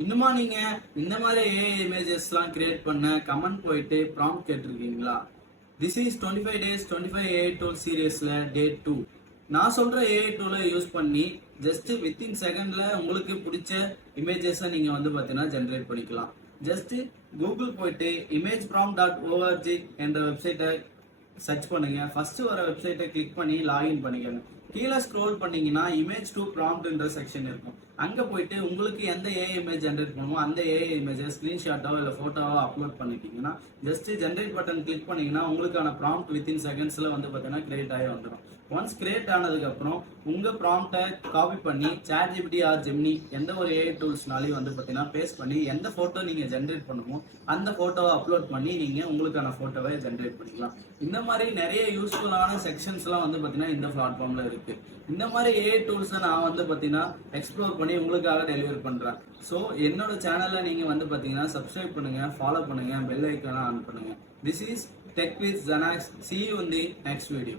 இன்னுமா நீங்க இந்த மாதிரி ஏஐ இமேஜஸ்லாம் கிரியேட் பண்ண கமெண்ட் போயிட்டு ப்ராம்ப்ட் கேட்டிருக்கீங்களா? This is 25 days 25 AI tool சீரியஸ்ல டே 2. நான் சொல்ற ஏஐ டூலை யூஸ் பண்ணி ஜஸ்ட் வித்தின் செகண்ட்ல உங்களுக்கு பிடிச்ச இமேஜஸை நீங்க பார்த்தீங்கன்னா ஜென்ரேட் பண்ணிக்கலாம். ஜஸ்ட் கூகுள் போயிட்டு imageprom.org என்ற வெப்சைட்டை சர்ச் பண்ணுங்க. ஃபர்ஸ்ட் வர வெப்சைட்டை கிளிக் பண்ணி லாகின் பண்ணிக்கோங்க. கீழே ஸ்க்ரோல் பண்ணீங்கன்னா இமேஜ் டு ப்ராம்ப்ட்ன்ற செக்ஷன் இருக்கும். அங்க போயிட்டு உங்களுக்கு எந்த ஏஐ இமேஜ் ஜென்ரேட் பண்ணுமோ அந்த ஏஐ இமேஜை ஸ்கிரீன்ஷாட்டோ இல்லை ஃபோட்டோவோ அப்லோட் பண்ணிட்டீங்கன்னா ஜஸ்ட் ஜென்ரேட் பட்டன் கிளிக் பண்ணீங்கன்னா உங்களுக்கான ப்ராம்ப்ட் வித்தின் செகண்ட்ஸ்ல பார்த்தீங்கன்னா கிரியேட் ஆகி வந்துடும். ஒன்ஸ் கிரியேட் ஆனதுக்கு அப்புறம் உங்க ப்ராம்ப்டை காப்பி பண்ணி ChatGPT ஆர் ஜெமினி எந்த ஒரு ஏஐ டூல்ஸ்னாலையும் பார்த்தீங்கன்னா பேஸ்ட் பண்ணி எந்த போட்டோ நீங்க ஜென்ரேட் பண்ணுமோ அந்த போட்டோவை அப்லோட் பண்ணி நீங்க உங்களுக்கான போட்டோவை ஜென்ரேட் பண்ணிக்கலாம். இந்த மாதிரி நிறைய யூஸ்ஃபுல்லான செக்ஷன்ஸ்லாம் பார்த்தீங்கன்னா இந்த பிளாட்ஃபார்ம்ல இருக்கு. இந்த மாதிரி ஏஐ டூல்ஸை நான் பார்த்தீங்கன்னா எக்ஸ்ப்ளோர் பண்ணி உங்களுக்காக டெலிவரி பண்றேன். ஸோ என்னோட சேனல்ல நீங்க பார்த்தீங்கன்னா சப்ஸ்கிரைப் பண்ணுங்க, ஃபாலோ பண்ணுங்க, பெல் ஐக்கான ஆன் பண்ணுங்க. திஸ் இஸ் டெக் வித் ஜனாக்ஸ். See you in the next video.